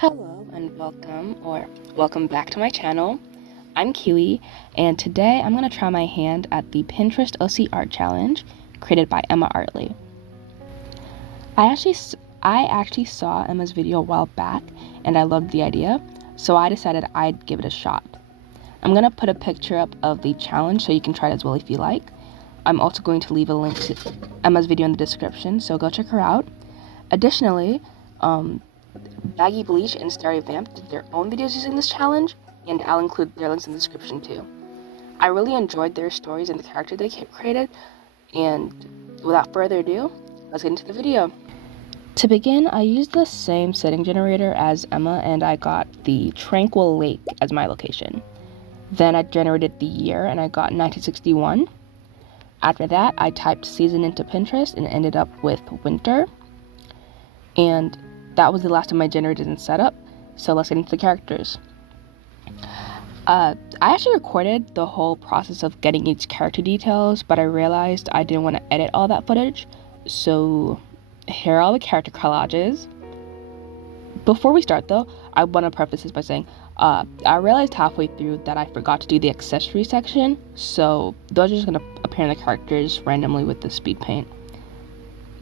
Hello and welcome back to my channel. I'm Kiwi, and today I'm going to try my hand at the Pinterest OC Art Challenge created by Emma Artley. I actually saw Emma's video a while back and I loved the idea, so I decided I'd give it a shot. I'm going to put a picture up of the challenge so you can try it as well if you like. I'm also going to leave a link to Emma's video in the description, so go check her out. Additionally, Baggy, Bleach, and Starry Vamp did their own videos using this challenge, and I'll include their links in the description too. I really enjoyed their stories and the character they created, and without further ado, let's get into the video. To begin, I used the same setting generator as Emma, and I got the Tranquil Lake as my location. Then I generated the year, and I got 1961. After that, I typed season into Pinterest and ended up with winter. And that was the last time I generated in setup, so let's get into the characters. I actually recorded the whole process of getting each character details, but I realized I didn't want to edit all that footage, so here are all the character collages. Before we start though, I want to preface this by saying, I realized halfway through that I forgot to do the accessory section, so those are just going to appear in the characters randomly with the speed paint.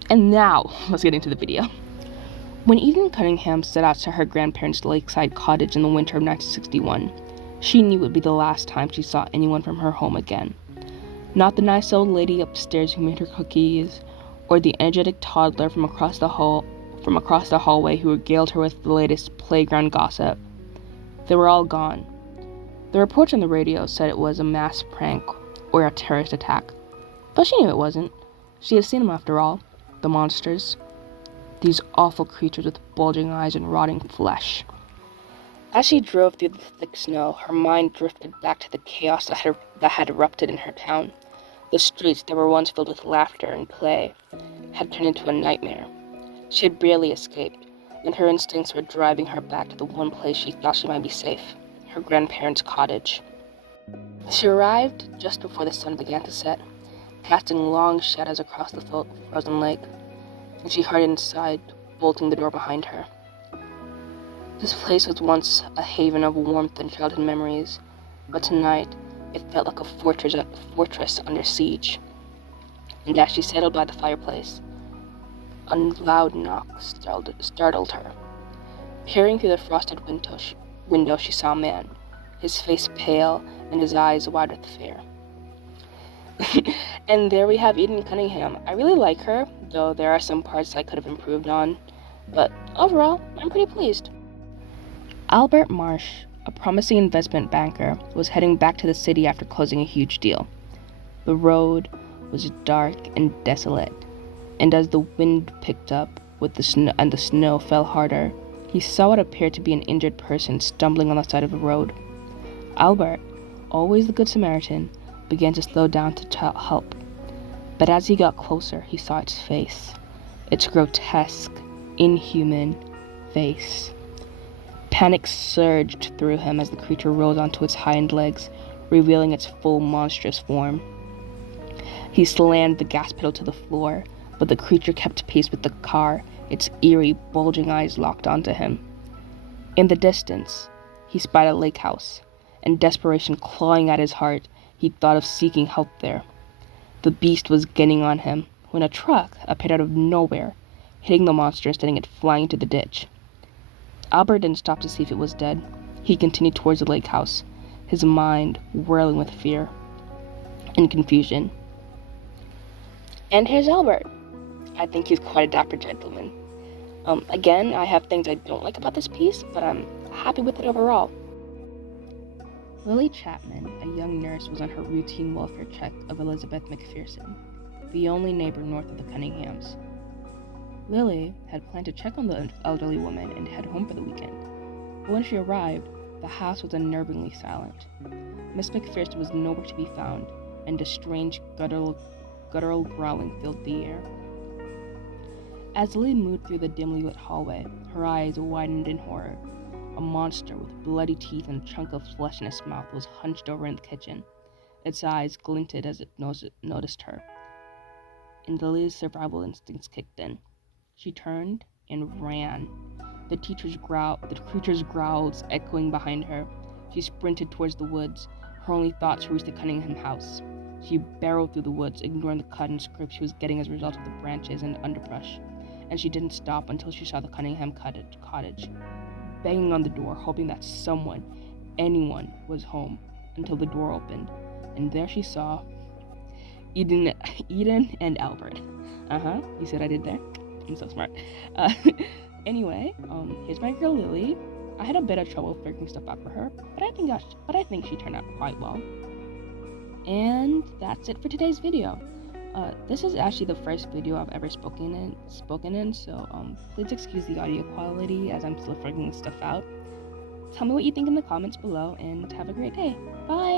And now, let's get into the video. When Eden Cunningham set out to her grandparents' lakeside cottage in the winter of 1961, she knew it would be the last time she saw anyone from her home again. Not the nice old lady upstairs who made her cookies, or the energetic toddler from across the hallway who regaled her with the latest playground gossip. They were all gone. The reports on the radio said it was a mass prank or a terrorist attack, but she knew it wasn't. She had seen them after all, the monsters. These awful creatures with bulging eyes and rotting flesh. As she drove through the thick snow, her mind drifted back to the chaos that had erupted in her town. The streets that were once filled with laughter and play had turned into a nightmare. She had barely escaped, and her instincts were driving her back to the one place she thought she might be safe, her grandparents' cottage. She arrived just before the sun began to set, casting long shadows across the frozen lake, and she hurried inside, bolting the door behind her. This place was once a haven of warmth and childhood memories, but tonight it felt like a fortress under siege. And as she settled by the fireplace, a loud knock startled her. Peering through the frosted window, she saw a man, his face pale and his eyes wide with fear. And there we have Eden Cunningham. I really like her, though there are some parts I could have improved on, but overall, I'm pretty pleased. Albert Marsh, a promising investment banker, was heading back to the city after closing a huge deal. The road was dark and desolate, and as the wind picked up with the snow fell harder, he saw what appeared to be an injured person stumbling on the side of the road. Albert, always the good Samaritan, began to slow down to help, but as he got closer, he saw its face, its grotesque, inhuman face. Panic surged through him as the creature rose onto its hind legs, revealing its full monstrous form. He slammed the gas pedal to the floor, but the creature kept pace with the car, its eerie, bulging eyes locked onto him. In the distance, he spied a lake house, and desperation clawing at his heart, he thought of seeking help there. The beast was gaining on him when a truck appeared out of nowhere, hitting the monster and sending it flying into the ditch. Albert didn't stop to see if it was dead. He continued towards the lake house, his mind whirling with fear and confusion. And here's Albert. I think he's quite a dapper gentleman. Again, I have things I don't like about this piece, but I'm happy with it overall. Lily Chapman, a young nurse, was on her routine welfare check of Elizabeth McPherson, the only neighbor north of the Cunninghams. Lily had planned to check on the elderly woman and head home for the weekend, but when she arrived, the house was unnervingly silent. Miss McPherson was nowhere to be found, and a strange guttural growling filled the air. As Lily moved through the dimly lit hallway, her eyes widened in horror. A monster with bloody teeth and a chunk of flesh in its mouth was hunched over in the kitchen. Its eyes glinted as it noticed her, and Lily's survival instincts kicked in. She turned and ran, the creature's growls echoing behind her. She sprinted towards the woods, her only thought to reach the Cunningham house. She barreled through the woods, ignoring the cut and scrape she was getting as a result of the branches and underbrush, and she didn't stop until she saw the Cunningham cottage, banging on the door, hoping that anyone was home, until the door opened, and there she saw Eden and Albert. You said I did there? I'm so smart. Anyway, here's my girl Lily. I had a bit of trouble figuring stuff out for her, but I think she turned out quite well. And that's it for today's video. This is actually the first video I've ever spoken in, so please excuse the audio quality as I'm still figuring stuff out. Tell me what you think in the comments below, and have a great day. Bye!